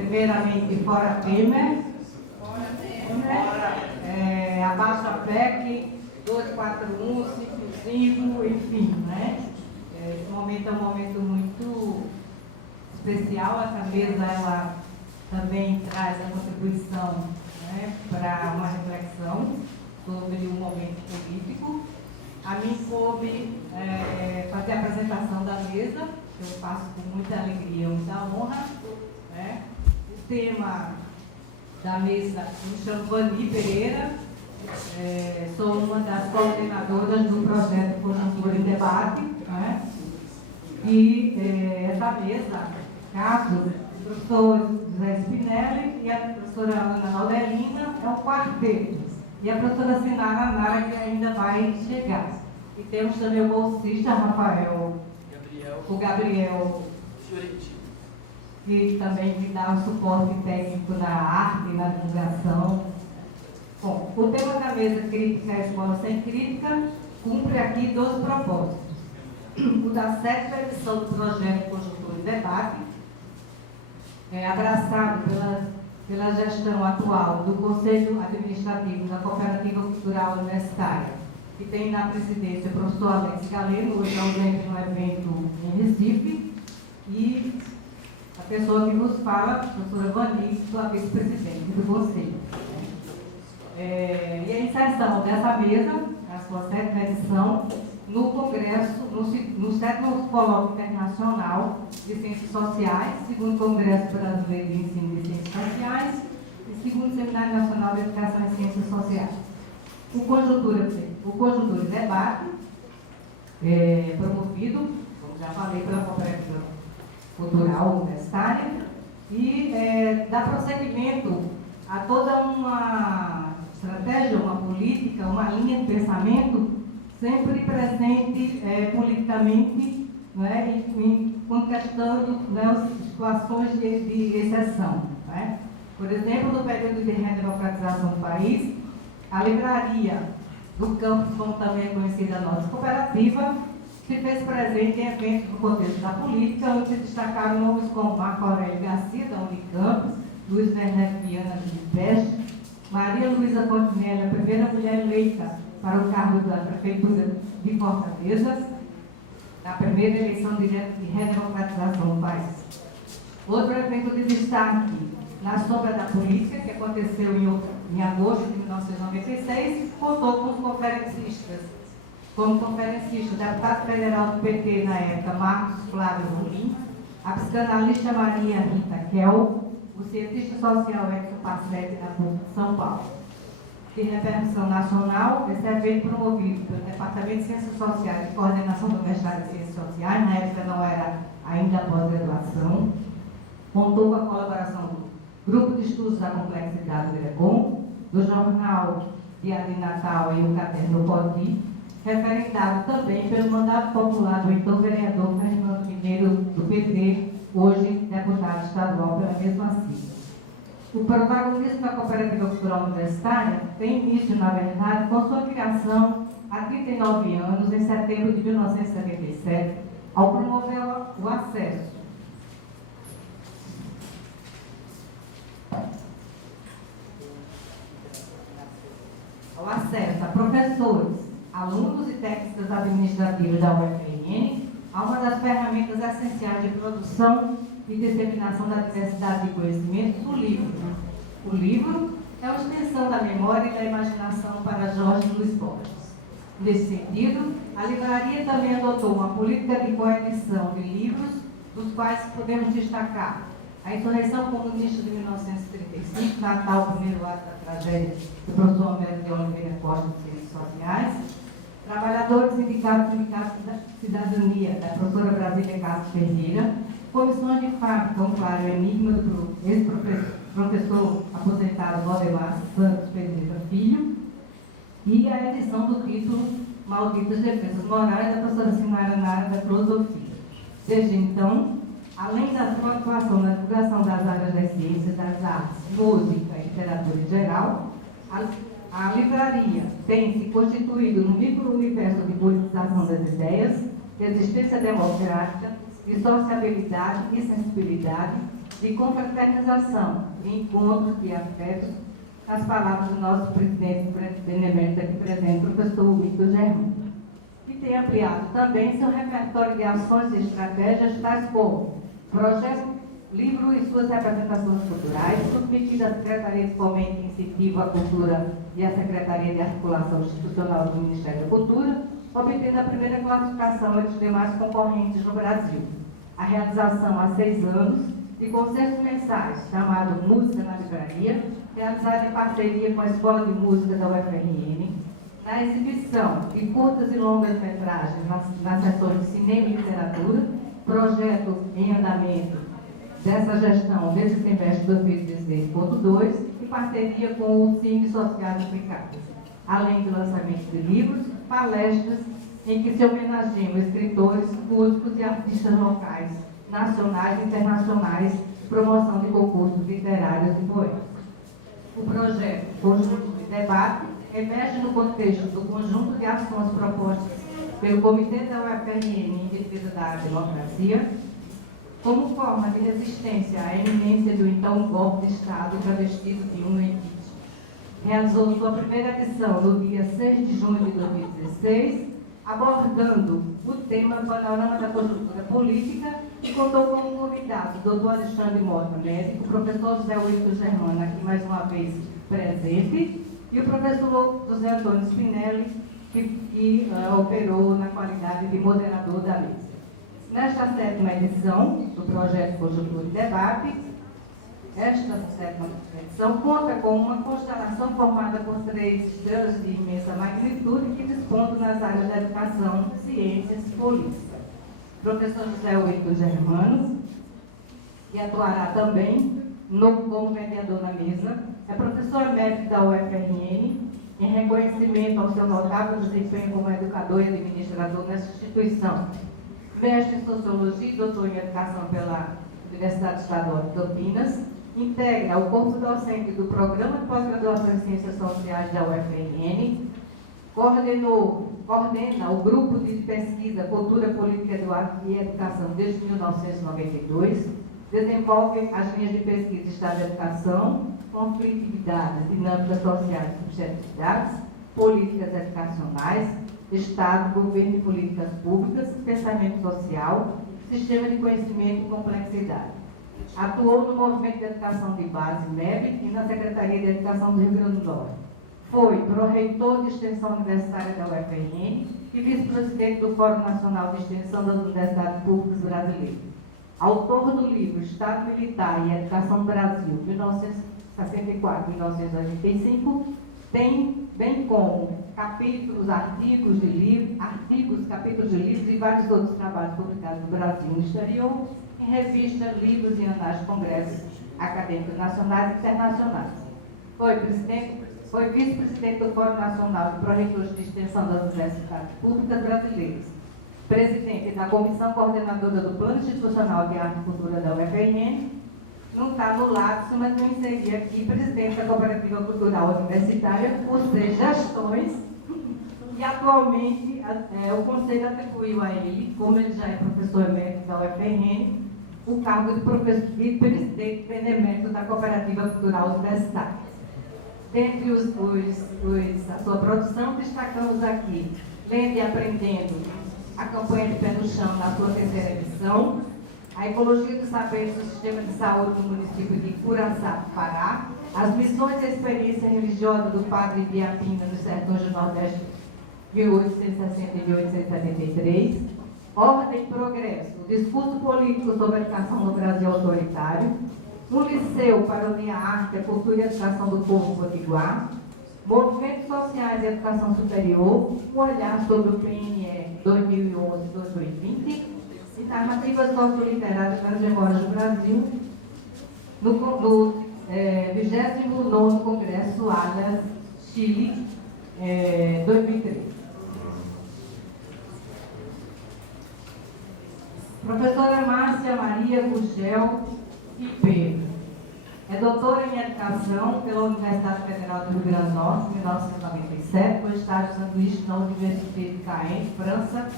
Primeiramente, fora Temer. Abaixo a PEC 241, 55, enfim, né? Esse momento é um momento muito especial. Essa mesa, ela também traz a contribuição, né, para uma reflexão sobre o momento político. A mim coube fazer a apresentação da mesa, que eu faço com muita alegria, muita honra, né? O tema da mesa me chamo Vani Pereira, sou uma das coordenadoras do projeto Conjuntura em Debate, né? E essa mesa, caso o professor José Spinelli e a professora Ana Laudelina, é um quarteto. E a professora Sinara Nara, que ainda vai chegar. E temos também o bolsista o Gabriel Fiorentino, que também me dá o suporte técnico na arte, na divulgação. Bom, o tema da mesa Crítica à Escola Sem Crítica cumpre aqui 12 propósitos. O da 7ª edição do projeto Conjuntura e Debate, abraçado pela gestão atual do Conselho Administrativo da Cooperativa Cultural Universitária, que tem na presidência o professor Alex Galeno, hoje ausente no evento em Recife, e a pessoa que nos fala, a professora Vani, sua vice-presidente do Conselho. E a inserção dessa mesa, a sua 7ª edição, no Congresso, no 7º Colóquio Internacional de Ciências Sociais, 2º Congresso Brasileiro de Ensino de Ciências Sociais e 2º Seminário Nacional de Educação e Ciências Sociais. O Conjuntura e Debate, promovido, como já falei, pela Cooperativa Cultural Universitária, e dá prosseguimento a toda uma estratégia, uma política, uma linha de pensamento sempre presente politicamente, né, contestando, né, situações de exceção. Né? Por exemplo, no período de redemocratização do país, a livraria do campus, como também é conhecida a nossa cooperativa, se fez presente em eventos no contexto da política, onde se destacaram nomes como Marco Aurélio Garcia, da Unicamp, Luiz Werner Viana, do IPEST, Maria Luísa Fontenelle, a primeira mulher eleita para o cargo da Prefeitura de Fortaleza, na primeira eleição de redemocratização do país. Outro evento de destaque na sombra da política, que aconteceu em agosto de 1996, contou com os conferencistas. Como conferencista, o deputado federal do PT na época, Marcos Flávio Rolim, a psicanalista Maria Rita Kel, o cientista social Edson Passetti, da PUC de São Paulo. De repercussão nacional, esse evento promovido pelo Departamento de Ciências Sociais e Coordenação do Mestrado de Ciências Sociais, na época não era ainda pós-graduação, contou com a colaboração do Grupo de Estudos da Complexidade do GRECOM, do Jornal Dia de Natal e o Caderno Poti, referendado também pelo mandato popular do então vereador Fernando Mineiro, do PT, hoje deputado estadual pela mesma sigla. O protagonismo da Cooperativa Cultural Universitária tem início, na verdade, com sua criação há 39 anos, em setembro de 1977, ao promover o acesso a professores, alunos e técnicos administrativos da UFRN a uma das ferramentas essenciais de produção e disseminação da diversidade de conhecimentos, o livro. O livro é uma extensão da memória e da imaginação para Jorge Luiz Borges. Nesse sentido, a livraria também adotou uma política de coedição de livros, dos quais podemos destacar A Insurreição Comunista de 1935, Natal, primeiro ato da tragédia do professor Homero de Oliveira Costa de Ciências Sociais, Trabalhadores, Sindicatos da Cidadania, da professora Brasília Castro Ferreira, Comissões de Fábrica, um claro enigma do ex-professor aposentado Valdemar Santos Pereira Filho, e a edição do título Malditas Defesas Morais, da professora Sinara Nara, da Filosofia. Desde então, além da sua atuação na divulgação das áreas das ciências, das artes, música e literatura em geral, a livraria tem se constituído no micro-universo de politização das ideias, de existência democrática, de sociabilidade e sensibilidade, de confraternização e encontros de afetos, as palavras do nosso presidente benemérito aqui presente, professor Victor Germano, que tem ampliado também seu repertório de ações e estratégias, tais como projeto, livro e suas representações culturais, submetido à Secretaria de Fomento e Incentivo à Cultura e à Secretaria de Articulação Institucional do Ministério da Cultura, obtendo a primeira classificação entre os demais concorrentes no Brasil. A realização há 6 anos de concertos mensais, chamado Música na Livraria, realizado em parceria com a Escola de Música da UFRN, na exibição de curtas e longas metragens nas sessões de cinema e literatura, projeto em andamento dessa gestão desse semestre 2016.2, em parceria com o Cine Sociais Aplicados, além do lançamento de livros, palestras em que se homenageiam escritores, músicos e artistas locais, nacionais e internacionais, promoção de concursos literários e poéticos. O projeto Conjunto de Debate emerge no contexto do conjunto de ações propostas pelo Comitê da UFRN em defesa da democracia, como forma de resistência à eminência do então golpe de Estado travestido de um impeachment. Realizou sua primeira edição no dia 6 de junho de 2016, abordando o tema Panorama da Conjuntura Política, e contou como convidado o doutor Alexandre Mota, médico, o professor José Wilton Germano, aqui mais uma vez presente, e o professor José Antônio Spinelli, que operou na qualidade de moderador da mesa. Nesta 7ª edição do projeto Conjuntura e Debate, esta 7ª edição conta com uma constelação formada por 3 estrelas de imensa magnitude que despontam nas áreas da educação, ciências e política. Professor José Wilton Germano, que atuará também como mediador na mesa, é professor emérito da UFRN, em reconhecimento ao seu notável desempenho como educador e administrador nessa instituição. Mestre em Sociologia e doutor em Educação pela Universidade Estadual de Campinas, integra o corpo docente do Programa de Pós-Graduação em Ciências Sociais da UFRN, coordena o Grupo de Pesquisa Cultura, Política e Educação desde 1992, desenvolve as linhas de pesquisa Estado da Educação, conflitividades, dinâmicas sociais e subjetividades, políticas educacionais, Estado, governo e políticas públicas, pensamento social, sistema de conhecimento e complexidade. Atuou no Movimento de Educação de Base, MEB, e na Secretaria de Educação do Rio Grande do Norte. Foi pró-reitor de Extensão Universitária da UFRN e vice-presidente do Fórum Nacional de Extensão das Universidades Públicas Brasileiras. Autor do livro Estado Militar e Educação do Brasil, 1964-1985, tem, bem como capítulos, capítulos de livros e vários outros trabalhos publicados no Brasil e no exterior, em revistas, livros e anais de congressos acadêmicos nacionais e internacionais. Foi vice-presidente do Fórum Nacional de Pró-Reitores de Extensão das Universidades Públicas Brasileiras, presidente da Comissão Coordenadora do Plano Institucional de Arte e Cultura da UFRN, não está no lápis, mas não inseri aqui, presidente da Cooperativa Cultural Universitária, por 6 gestões, e atualmente o Conselho atribuiu a ele, como ele já é professor emérito da UFRN, o cargo de presidente benemérito da Cooperativa Cultural Universitária. Dentre a sua produção, destacamos aqui Lendo e Aprendendo, a campanha de Pé no Chão, na sua 3ª edição, a Ecologia dos Saberes do Sistema de Saúde do município de Curaçá, Pará, as missões e a experiência religiosa do Padre Biapina nos sertões do Nordeste, 1860 e 1873, Ordem e Progresso, o discurso político sobre a educação no Brasil autoritário, um liceu para unir a arte, a cultura e a educação do povo potiguar, movimentos sociais e educação superior, um olhar sobre o PNE 2011-2020, e narrativas socioliterárias nas memórias do Brasil, no 29º Congresso ADAS Chile 2013. Professora Márcia Maria Gugel Ribeiro. É doutora em Educação pela Universidade Federal do Rio Grande do Norte, 1997, com estágio sanduíche na Universidade de Caen, França,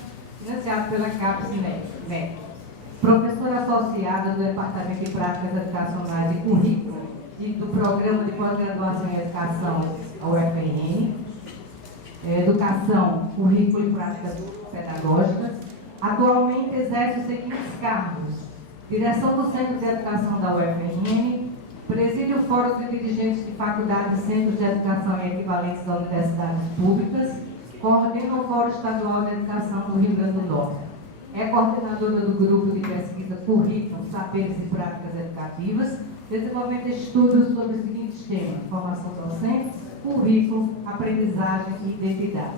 financiado pela CAPES-MEC. professora associada do Departamento de Práticas Educacionais e Currículo e do Programa de Pós-Graduação em Educação, a UFRN, Educação, Currículo e Práticas Pedagógicas. Atualmente exerce os seguintes cargos: direção do Centro de Educação da UFRN, preside o Fórum de Dirigentes de Faculdades e Centros de Educação e Equivalentes das Universidades Públicas, coordena o Fórum Estadual de Educação do Rio Grande do Norte. É coordenadora do Grupo de Pesquisa Currículo, Saberes e Práticas Educativas, desenvolvendo estudos sobre os seguintes temas: formação docente, currículo, aprendizagem e identidade.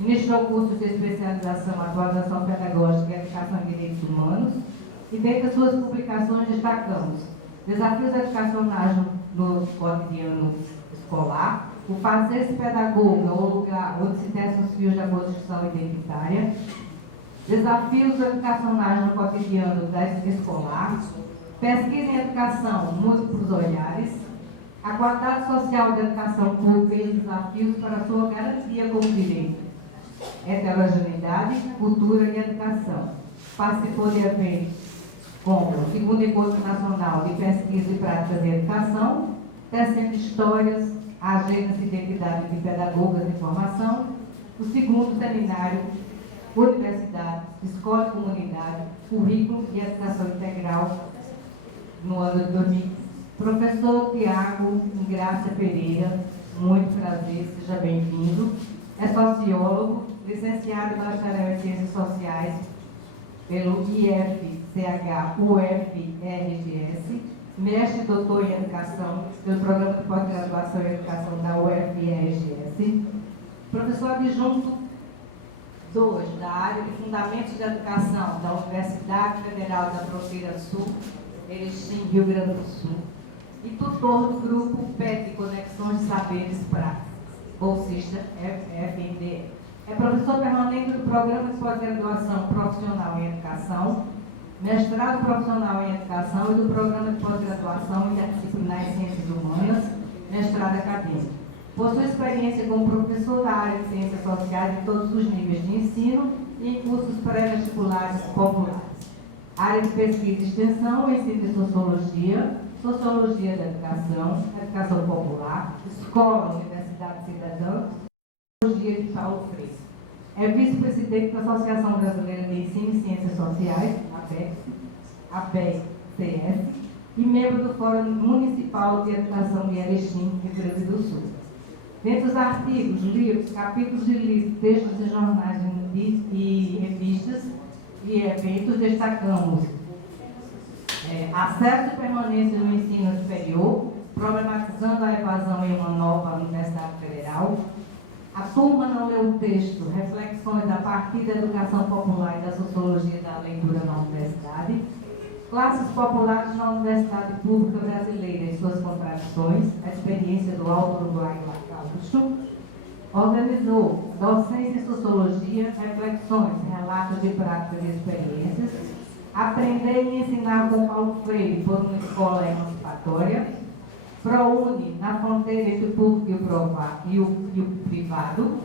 Ministrou cursos de especialização, atualização pedagógica e educação em direitos humanos, e dentre suas publicações destacamos Desafios Educacionais no Cotidiano Escolar, O Fazer-se Pedagoga, o lugar onde se tecem os fios da construção identitária, Desafios Educacionais no Cotidiano Escolar, Pesquisa em Educação, Múltiplos Olhares, A Qualidade Social da Educação Pública e os Desafios para sua garantia como direito, Heterogeneidade, Cultura e Educação. Participou de eventos como o segundo Encontro Nacional de Pesquisa e Práticas em Educação, Tecendo Histórias, Agendas de Identidade de Pedagogas de Formação, o segundo Seminário Universidade, Escola e Comunidade, Currículo e Educação Integral, no ano de 2015. Professor Tiago Ingrácia Pereira, muito prazer, seja bem-vindo. É sociólogo, licenciado em bacharel em Ciências Sociais pelo IFCH-UFRGS, mestre e doutor em Educação pelo Programa de Pós-Graduação em Educação da UFRGS, professor adjunto 2 da área de Fundamentos de Educação da Universidade Federal da Fronteira Sul, Erechim, Rio Grande do Sul, e tutor do grupo PET, Conexões de Saberes Práticos, bolsista FNDE. É professor permanente do Programa de Pós-Graduação Profissional em Educação, mestrado profissional em Educação e do Programa de Pós-Graduação Interdisciplinar em Ciências Humanas, mestrado acadêmico. Possui experiência como professor da área de Ciências Sociais em todos os níveis de ensino e em cursos pré-vestibulares populares. Área de pesquisa e extensão, ensino de Sociologia, Sociologia da Educação, Educação Popular, Escola, Universidade Cidadã, Sociologia de Paulo Freire. É vice-presidente da Associação Brasileira de Ensino e Ciências Sociais, APEC-CS, e membro do Fórum Municipal de Educação de Erechim, Rio Grande do Sul. Dentre os artigos, livros, capítulos de livros, textos e jornais e revistas e eventos, destacamos Acesso e Permanência no Ensino Superior, Problematizando a Evasão em uma Nova Universidade Federal, A Turma Não Leu o Texto, Reflexões a partir da Educação Popular e da Sociologia da Leitura na Universidade, Classes Populares na Universidade Pública Brasileira e suas contradições, a experiência do Alto Uruguai Gaúcho. Organizou Docência em Sociologia, Reflexões, Relatos de Práticas e Experiências, Aprender e Ensinar com Paulo Freire por uma Escola Emancipatória, ProUni, na fronteira entre o público e o privado,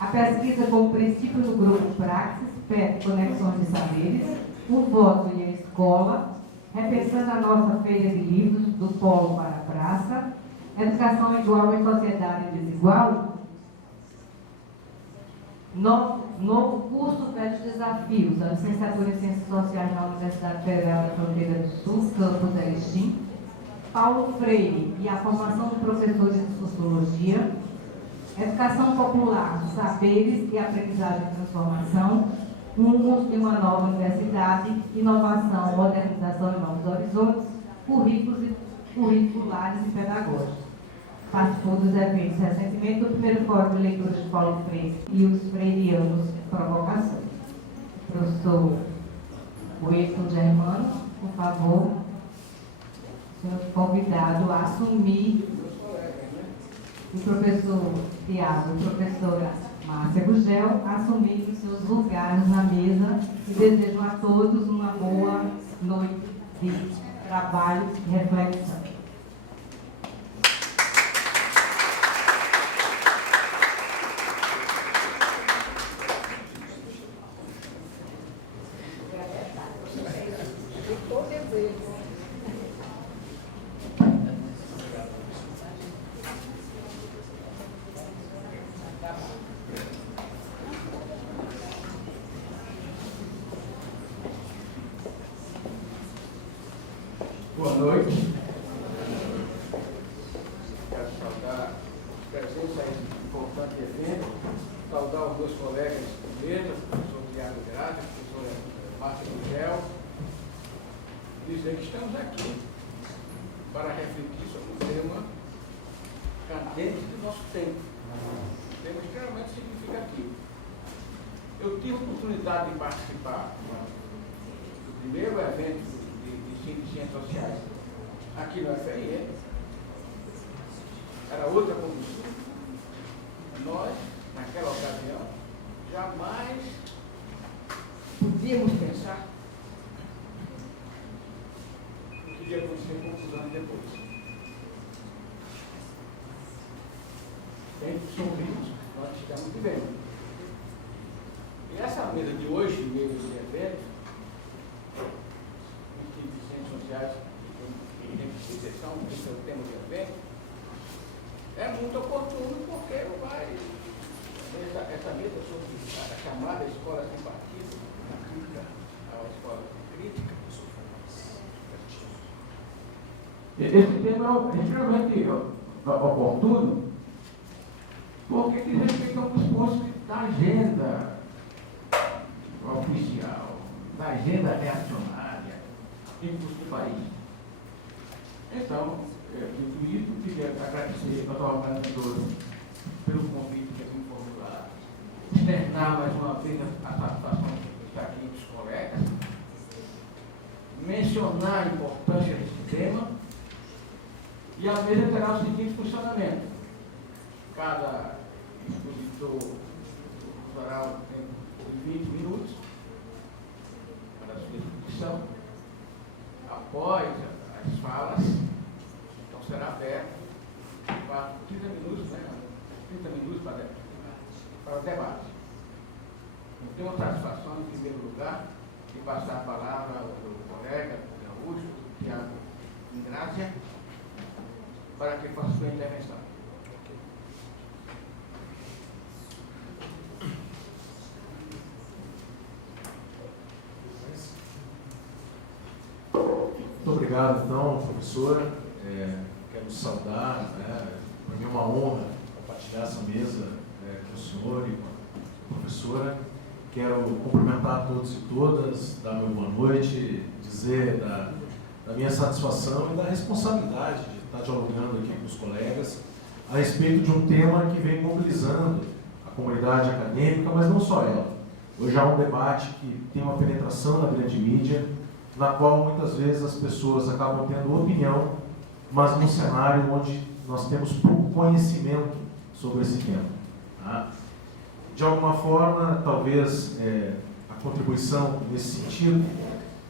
a pesquisa com o princípio do grupo Praxis, PET, Conexões de Saberes, o voto e a escola, repensando a nossa feira de livros, do polo para a praça, educação igual em sociedade desigual, novo curso, velhos desafios, a licenciatura em Ciências Sociais na Universidade Federal da Fronteira do Sul, campus Erechim, Paulo Freire e a formação de professores de Sociologia, Educação Popular, Saberes e Aprendizagem e Transformação, Rumos de uma Nova Universidade, Inovação, Modernização e Novos Horizontes, Currículos Curriculares e Pedagógicos. Participou dos eventos recentemente do primeiro Fórum de Leitura de Paulo Freire e os Freirianos Provocações. Professor Wilson Germano, por favor, senhor convidado a assumir o professor Tiago, a professora Márcia Gugel, assumir os seus lugares na mesa e desejo a todos uma boa noite de trabalho e reflexão. Boa noite. Quero saudar os presentes a esse importante evento, saudar os meus colegas de mesa, o professor Tiago Graça, o professor Márcio Miguel, dizer que estamos aqui para refletir sobre um tema candente do nosso tempo, um tema extremamente significativo. Eu tive a oportunidade de participar do primeiro evento de ciências sociais aqui no FRE, era outra condição. Nós, naquela ocasião, jamais podíamos pensar o que ia acontecer poucos anos depois. Tempos sombrios nós estamos vivendo. E essa mesa de hoje, mesa de evento, de ciências sociais, de exceção, esse é o tema de evento, é muito oportuno porque essa mesa sobre a chamada escola sem partido, a crítica à escola crítica. Esse tema é extremamente oportuno porque diz respeito a alguns pontos da agenda oficial, da agenda reacionária em curso do país. Então, dito isso, queria agradecer ao organizador pelo convite que me formular, externar mais uma vez a satisfação de estar aqui entre os colegas, mencionar a importância desse tema, e a mesa terá o seguinte funcionamento: cada expositor usará um tempo de 20 minutos para a sua exposição. Após as falas, então será aberto para 30 minutos, né? 30 minutos para o debate. Eu tenho a satisfação, em primeiro lugar, de passar a palavra ao meu colega, o Gaúcho, Tiago Ingrácia, para que faça sua intervenção. Muito obrigado, então, professora. Quero saudar, né? Para mim é uma honra compartilhar essa mesa com o senhor e com a professora. Quero cumprimentar todos e todas, dar meu boa noite, dizer da minha satisfação e da responsabilidade de estar dialogando aqui com os colegas a respeito de um tema que vem mobilizando a comunidade acadêmica, mas não só ela. Hoje há um debate que tem uma penetração na grande mídia, na qual muitas vezes as pessoas acabam tendo opinião, mas num cenário onde nós temos pouco conhecimento sobre esse tema. Tá? De alguma forma, talvez a contribuição nesse sentido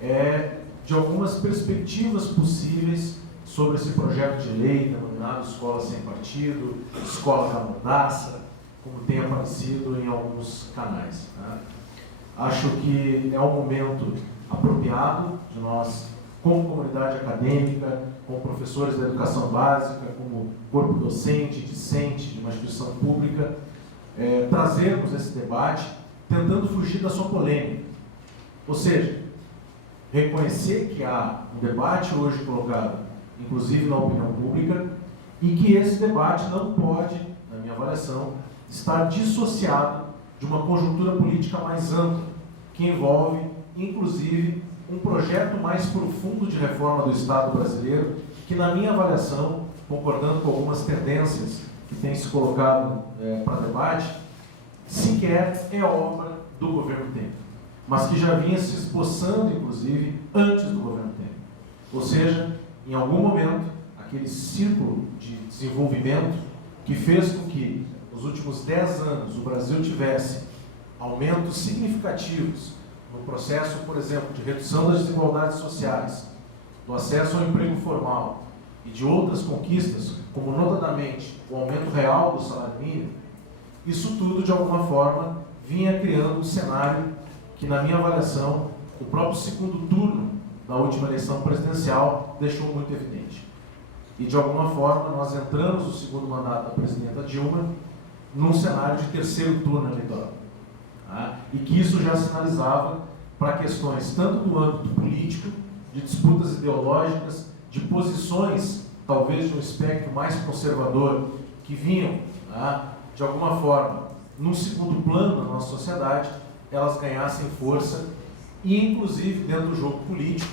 é de algumas perspectivas possíveis sobre esse projeto de lei denominado Escola Sem Partido, Escola da Mordaça, como tem aparecido em alguns canais. Tá? Acho que é um momento apropriado de nós, como comunidade acadêmica, como professores da educação básica, como corpo docente, discente de uma instituição pública, trazermos esse debate tentando fugir da sua polêmica. Ou seja, reconhecer que há um debate hoje colocado, inclusive na opinião pública, e que esse debate não pode, na minha avaliação, estar dissociado de uma conjuntura política mais ampla, que envolve, inclusive, um projeto mais profundo de reforma do Estado brasileiro, que, na minha avaliação, concordando com algumas tendências que têm se colocado para debate, sequer é obra do governo Temer, mas que já vinha se esboçando, inclusive, antes do governo Temer. Ou seja, em algum momento, aquele círculo de desenvolvimento que fez com que, nos últimos 10 anos, o Brasil tivesse aumentos significativos no processo, por exemplo, de redução das desigualdades sociais, do acesso ao emprego formal e de outras conquistas, como notadamente o aumento real do salário mínimo, isso tudo, de alguma forma, vinha criando um cenário que, na minha avaliação, o próprio segundo turno da última eleição presidencial deixou muito evidente. E, de alguma forma, nós entramos no segundo mandato da presidenta Dilma num cenário de terceiro turno eleitoral. Tá? E que isso já sinalizava para questões tanto do âmbito político, de disputas ideológicas de posições, talvez de um espectro mais conservador, que vinham, de alguma forma, num segundo plano da nossa sociedade, elas ganhassem força e, inclusive, dentro do jogo político,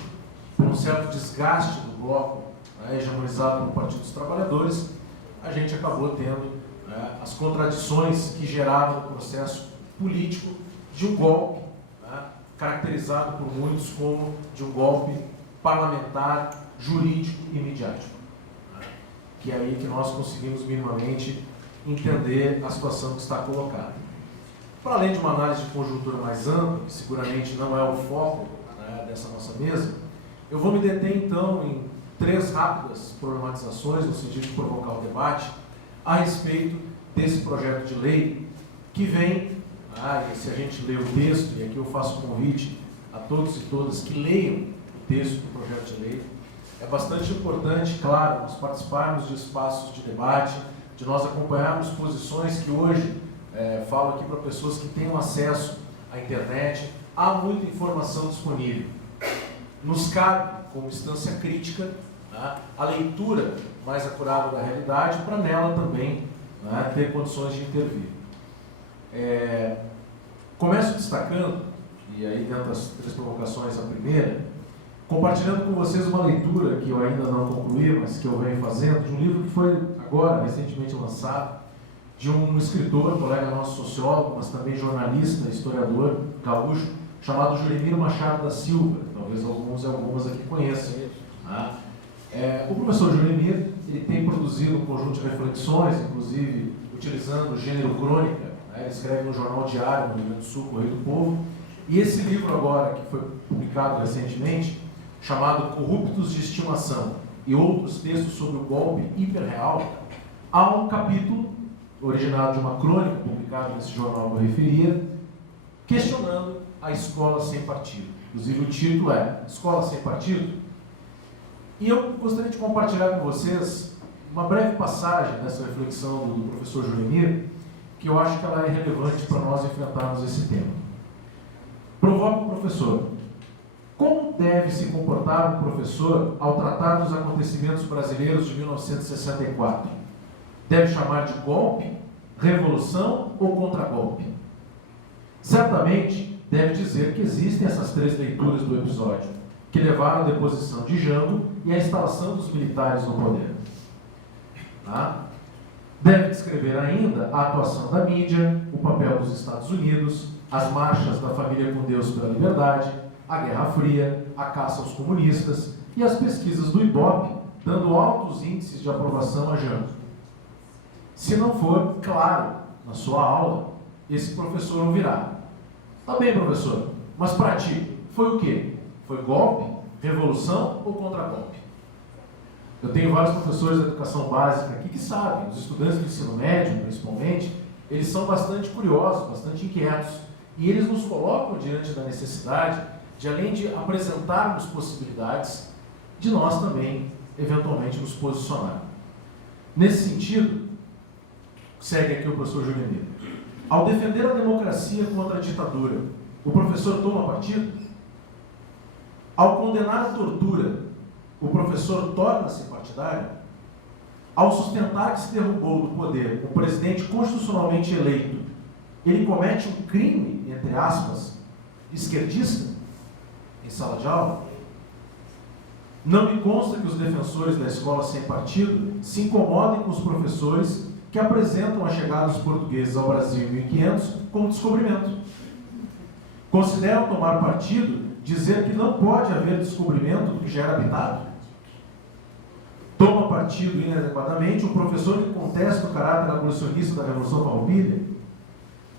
por um certo desgaste do bloco hegemonizado pelo Partido dos Trabalhadores, a gente acabou tendo as contradições que geraram o processo político de um golpe, caracterizado por muitos como de um golpe parlamentar, jurídico e midiático. Que é aí que nós conseguimos minimamente entender a situação que está colocada. Para além de uma análise de conjuntura mais ampla, que seguramente não é o foco dessa nossa mesa, eu vou me deter então em 3 rápidas problematizações, no sentido de provocar o debate, a respeito desse projeto de lei que vem, e se a gente lê o texto, e aqui eu faço um convite a todos e todas que leiam o texto do projeto de lei, é bastante importante, claro, nós participarmos de espaços de debate, de nós acompanharmos posições que hoje, falo aqui para pessoas que tenham acesso à internet, há muita informação disponível. Nos cabe, como instância crítica, a leitura mais acurada da realidade, para nela também ter condições de intervir. Começo destacando, e aí dentro das 3 provocações, a primeira, compartilhando com vocês uma leitura que eu ainda não concluí, mas que eu venho fazendo, de um livro que foi agora, recentemente lançado, de um escritor, colega nosso sociólogo, mas também jornalista, historiador, gaúcho, chamado Juremir Machado da Silva. Talvez alguns e algumas aqui conheçam. O professor Juremir, ele tem produzido um conjunto de reflexões, inclusive utilizando o gênero crônica. Ele escreve no Jornal Diário, no Rio Grande do Sul, Correio do Povo. E esse livro agora, que foi publicado recentemente, chamado Corruptos de Estimação e outros textos sobre o golpe hiperreal, há um capítulo, originado de uma crônica publicada nesse jornal que eu referia, questionando a escola sem partido. Inclusive o título é Escola sem Partido. E eu gostaria de compartilhar com vocês uma breve passagem dessa reflexão do professor Juremir, que eu acho que ela é relevante para nós enfrentarmos esse tema. Provoca o professor. Como deve se comportar um professor ao tratar dos acontecimentos brasileiros de 1964? Deve chamar de golpe, revolução ou contragolpe? Certamente deve dizer que existem essas 3 leituras do episódio, que levaram à deposição de Jango e à instalação dos militares no poder. Deve descrever ainda a atuação da mídia, o papel dos Estados Unidos, as marchas da família com Deus pela liberdade, a Guerra Fria, a caça aos comunistas e as pesquisas do IBOP, dando altos índices de aprovação a Jango. Se não for claro na sua aula, esse professor ouvirá: tá bem, professor, mas para ti, foi o quê? Foi golpe, revolução ou contragolpe? Eu tenho vários professores de educação básica aqui que sabem, os estudantes do ensino médio, principalmente, eles são bastante curiosos, bastante inquietos, e eles nos colocam diante da necessidade de, além de apresentarmos possibilidades, de nós também, eventualmente, nos posicionar. Nesse sentido, segue aqui o professor Juremir. Ao defender a democracia contra a ditadura, o professor toma partido? Ao condenar a tortura, o professor torna-se partidário? Ao sustentar que se derrubou do poder um presidente constitucionalmente eleito, ele comete um crime, entre aspas, esquerdista, em sala de aula? Não me consta que os defensores da escola sem partido se incomodem com os professores que apresentam a chegada dos portugueses ao Brasil em 1500 como descobrimento. Consideram tomar partido dizer que não pode haver descobrimento do que já era habitado? Toma partido inadequadamente um professor que contesta o caráter abolicionista da Revolução Farroupilha?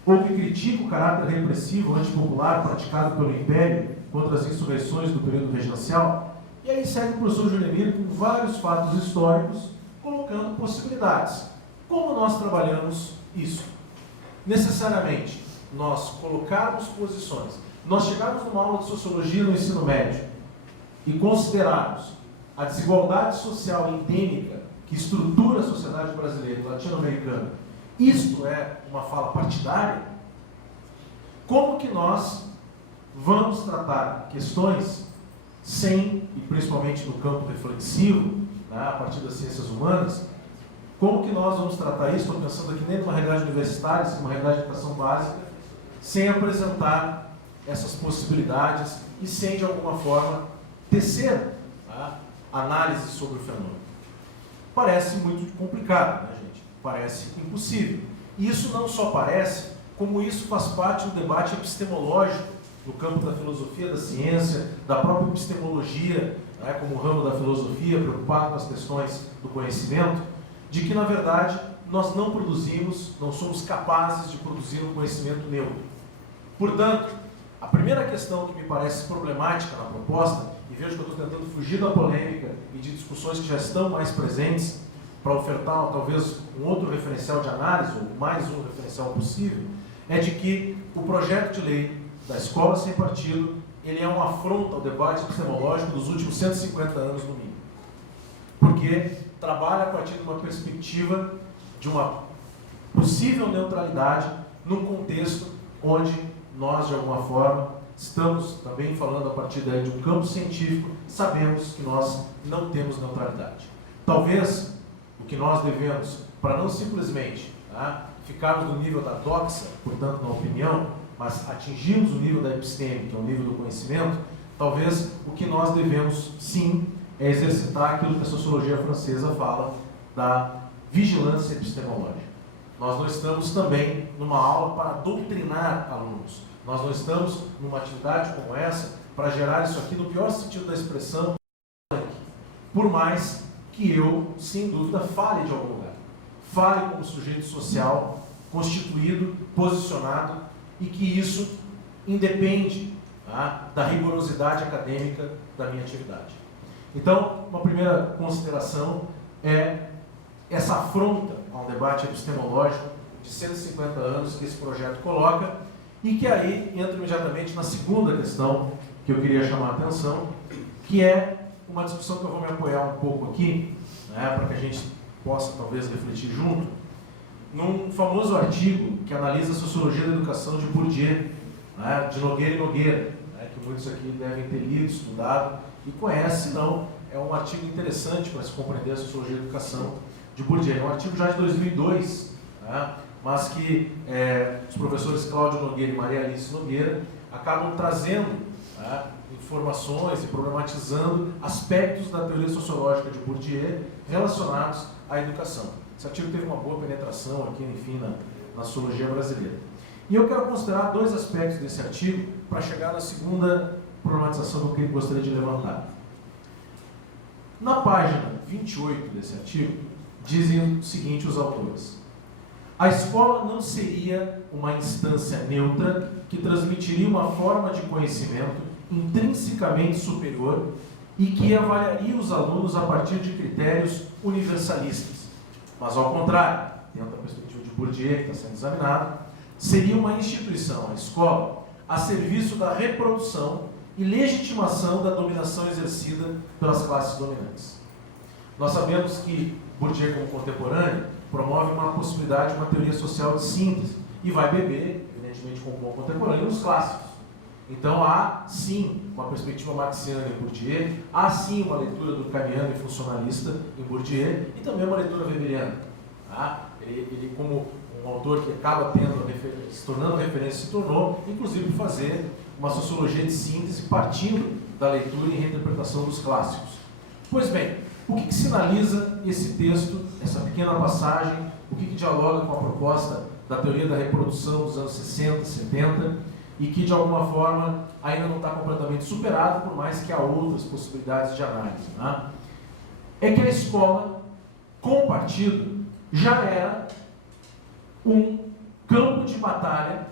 Ou que critica o caráter repressivo antipopular praticado pelo Império contra as insurreições do período regencial? E aí segue o professor Juremir com vários fatos históricos, colocando possibilidades. Como nós trabalhamos isso? Necessariamente, nós colocarmos posições, nós chegarmos numa aula de sociologia no ensino médio e considerarmos a desigualdade social endêmica que estrutura a sociedade brasileira e latino-americana, isto é uma fala partidária? Como que nós vamos tratar questões sem, e principalmente no campo reflexivo, né, a partir das ciências humanas, como que nós vamos tratar isso? Estou pensando aqui nem numa realidade universitária, uma realidade de educação básica, sem apresentar essas possibilidades e sem, de alguma forma, tecer, tá, análise sobre o fenômeno. Parece muito complicado, né, gente? Parece impossível. E isso não só parece, como isso faz parte do debate epistemológico no campo da filosofia, da ciência, da própria epistemologia, né, como ramo da filosofia, preocupado com as questões do conhecimento, de que, na verdade, nós não produzimos, não somos capazes de produzir um conhecimento neutro. Portanto, a primeira questão que me parece problemática na proposta, e vejo que eu estou tentando fugir da polêmica e de discussões que já estão mais presentes, para ofertar talvez um outro referencial de análise, ou mais um referencial possível, é de que o projeto de lei da Escola Sem Partido, ele é uma afronta ao debate epistemológico dos últimos 150 anos no mínimo. Porque trabalha a partir de uma perspectiva de uma possível neutralidade num contexto onde nós, de alguma forma, estamos também falando a partir daí de um campo científico, sabemos que nós não temos neutralidade. Talvez o que nós devemos, para não simplesmente, tá, ficarmos no nível da doxa, portanto, na opinião, mas atingirmos o nível da episteme, que é o nível do conhecimento, talvez o que nós devemos, sim, é exercitar aquilo que a sociologia francesa fala da vigilância epistemológica. Nós não estamos também numa aula para doutrinar alunos. Nós não estamos numa atividade como essa para gerar isso aqui no pior sentido da expressão, por mais que eu, sem dúvida, fale de algum lugar. Fale como sujeito social, constituído, posicionado, e que isso independe, tá, da rigorosidade acadêmica da minha atividade. Então, uma primeira consideração é essa afronta a um debate epistemológico de 150 anos que esse projeto coloca, e que aí entra imediatamente na segunda questão que eu queria chamar a atenção, que é uma discussão que eu vou me apoiar um pouco aqui, né, para que a gente possa talvez refletir junto, num famoso artigo que analisa a sociologia da educação de Bourdieu, né, de Nogueira e Nogueira, né, que muitos aqui devem ter lido, estudado e conhecem, não, é um artigo interessante para se compreender a sociologia da educação de Bourdieu. É um artigo já de 2002, né, mas que os professores Cláudio Nogueira e Maria Alice Nogueira acabam trazendo, né, informações e problematizando aspectos da teoria sociológica de Bourdieu relacionados à educação. Esse artigo teve uma boa penetração aqui, enfim, na sociologia brasileira. E eu quero considerar dois aspectos desse artigo para chegar na segunda problematização que eu gostaria de levantar. Na página 28 desse artigo, dizem o seguinte os autores: a escola não seria uma instância neutra que transmitiria uma forma de conhecimento intrinsecamente superior e que avaliaria os alunos a partir de critérios universalistas. Mas, ao contrário, dentro da perspectiva de Bourdieu, que está sendo examinado, seria uma instituição, a escola, a serviço da reprodução e legitimação da dominação exercida pelas classes dominantes. Nós sabemos que Bourdieu, como contemporâneo, promove uma possibilidade de uma teoria social de síntese e vai beber, evidentemente, como bom contemporâneo, nos clássicos. Então, há, sim, uma perspectiva marxiana em Bourdieu, há, sim, uma leitura do Durkheimiano e funcionalista em Bourdieu e também uma leitura weberiana. Tá? Ele, como um autor que acaba se tornando referência, se tornou, inclusive, fazer uma sociologia de síntese partindo da leitura e reinterpretação dos clássicos. Pois bem, o que sinaliza esse texto, essa pequena passagem, o que dialoga com a proposta da teoria da reprodução dos anos 60, 70, e que, de alguma forma, ainda não está completamente superado, por mais que há outras possibilidades de análise, né? É que a escola, com o partido, já era um campo de batalha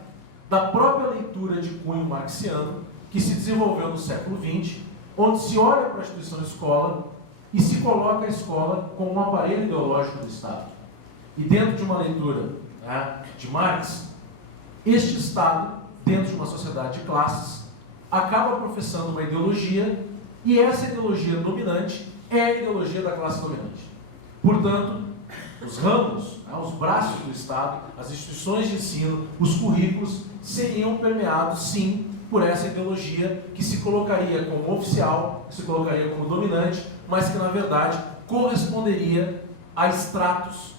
da própria leitura de cunho marxiano que se desenvolveu no século XX, onde se olha para a instituição escola e se coloca a escola como um aparelho ideológico do Estado. E dentro de uma leitura, né, de Marx, este Estado, dentro de uma sociedade de classes, acaba professando uma ideologia, e essa ideologia dominante é a ideologia da classe dominante. Portanto, os ramos, né, os braços do Estado, as instituições de ensino, os currículos, seriam permeados, sim, por essa ideologia que se colocaria como oficial, que se colocaria como dominante, mas que na verdade corresponderia a estratos,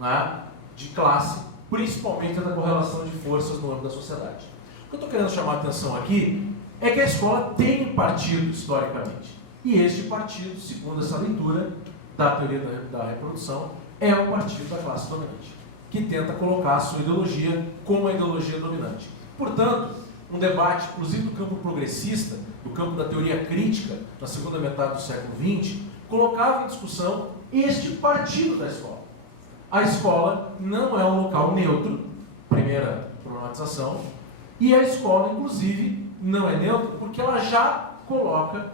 né, de classe, principalmente da correlação de forças no âmbito da sociedade. O que eu estou querendo chamar a atenção aqui é que a escola tem um partido historicamente. E este partido, segundo essa leitura da teoria da reprodução, é o partido da classe dominante, que tenta colocar a sua ideologia como a ideologia dominante. Portanto, um debate, inclusive do campo progressista, do campo da teoria crítica, na segunda metade do século XX, colocava em discussão este partido da escola. A escola não é um local neutro, primeira problematização, e a escola, inclusive, não é neutra porque ela já coloca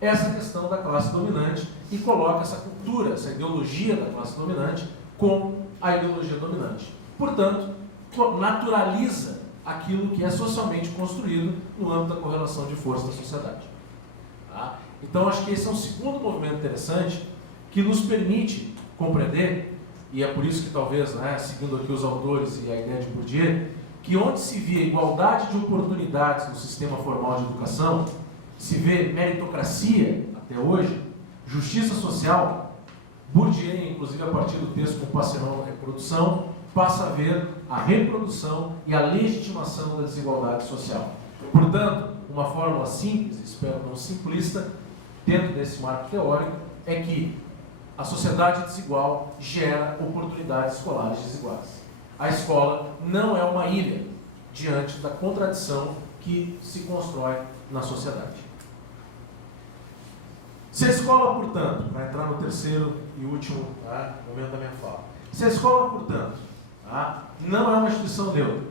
essa questão da classe dominante e coloca essa cultura, essa ideologia da classe dominante como a ideologia dominante. Portanto, naturaliza aquilo que é socialmente construído no âmbito da correlação de força da sociedade. Tá? Então, acho que esse é um segundo movimento interessante que nos permite compreender, e é por isso que talvez, né, seguindo aqui os autores e a ideia de Bourdieu, que onde se vê igualdade de oportunidades no sistema formal de educação, se vê meritocracia até hoje, justiça social, Bourdieu, inclusive a partir do texto com Passeron, Reprodução, passa a ver a reprodução e a legitimação da desigualdade social. Portanto, uma fórmula simples, espero não simplista, dentro desse marco teórico, é que a sociedade desigual gera oportunidades escolares desiguais. A escola não é uma ilha diante da contradição que se constrói na sociedade. Se a escola, portanto, para entrar no terceiro e último, tá, momento da minha fala, se a escola, portanto, tá, não é uma instituição neutra,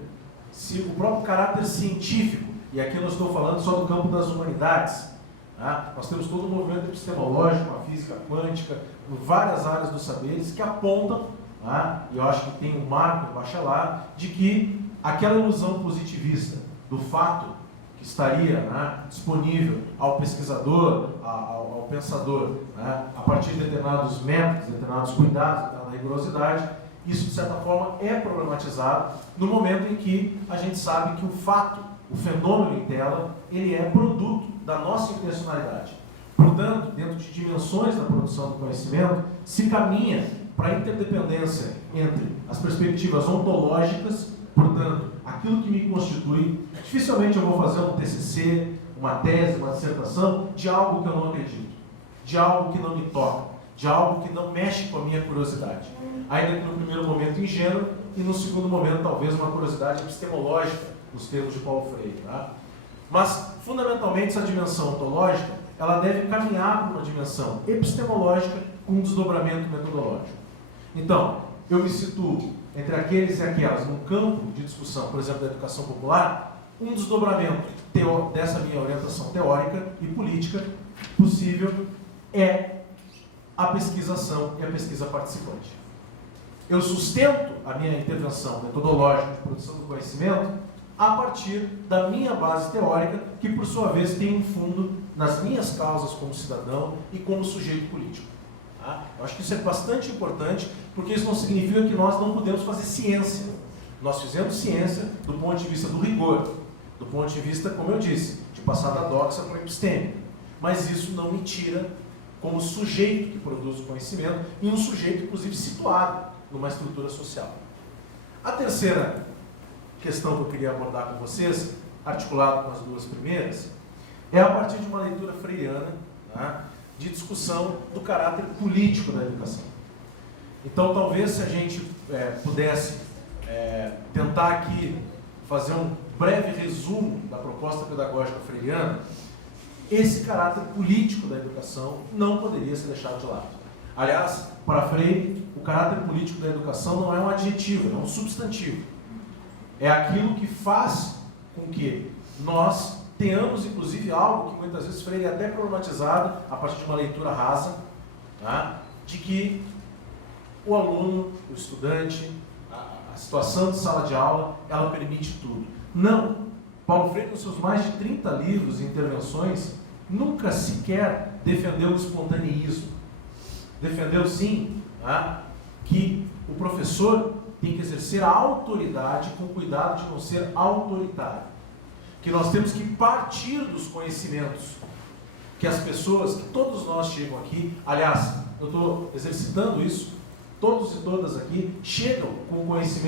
se o próprio caráter científico, e aqui eu não estou falando só do campo das humanidades, tá, nós temos todo um movimento epistemológico, a física quântica, várias áreas dos saberes que apontam, tá, e eu acho que tem um marco bachelar, de que aquela ilusão positivista do fato que estaria, né, disponível ao pesquisador, ao pensador, né, a partir de determinados métodos, determinados cuidados, determinada rigorosidade, isso de certa forma é problematizado no momento em que a gente sabe que o fato, o fenômeno em tela, ele é produto da nossa intencionalidade. Portanto, dentro de dimensões da produção do conhecimento, se caminha para a interdependência entre as perspectivas ontológicas, portanto, aquilo que me constitui. Dificilmente eu vou fazer um TCC, uma tese, uma dissertação de algo que eu não acredito, de algo que não me toca, de algo que não mexe com a minha curiosidade. Ainda que no primeiro momento ingênuo e no segundo momento talvez uma curiosidade epistemológica, nos termos de Paulo Freire. Tá? Mas, fundamentalmente, essa dimensão ontológica, ela deve caminhar para uma dimensão epistemológica com um desdobramento metodológico. Então, eu me situo entre aqueles e aquelas, num campo de discussão, por exemplo, da educação popular, um desdobramento dessa minha orientação teórica e política possível é a pesquisação e a pesquisa participante. Eu sustento a minha intervenção metodológica de produção do conhecimento a partir da minha base teórica, que por sua vez tem um fundo nas minhas causas como cidadão e como sujeito político. Eu acho que isso é bastante importante, porque isso não significa que nós não podemos fazer ciência. Nós fizemos ciência do ponto de vista do rigor, do ponto de vista, como eu disse, de passar da doxa para a epistêmica. Mas isso não me tira como sujeito que produz o conhecimento e um sujeito, inclusive, situado numa estrutura social. A terceira questão que eu queria abordar com vocês, articulado com as duas primeiras, é a partir de uma leitura freiriana, tá, de discussão do caráter político da educação. Então, talvez se a gente pudesse tentar aqui fazer um breve resumo da proposta pedagógica freiriana, esse caráter político da educação não poderia ser deixado de lado. Aliás, para Freire, o caráter político da educação não é um adjetivo, é um substantivo. É aquilo que faz com que nós tenhamos, inclusive, algo que muitas vezes Freire é até problematizado a partir de uma leitura rasa, tá? De que o aluno, o estudante, a situação de sala de aula, ela permite tudo. Não! Paulo Freire, com seus mais de 30 livros e intervenções, nunca sequer defendeu o espontaneísmo. Defendeu, sim, tá, que o professor tem que exercer a autoridade com cuidado de não ser autoritário. que nós temos que partir dos conhecimentos que as pessoas, que todos nós chegam aqui, aliás, eu estou exercitando isso, todos e todas aqui chegam com conhecimento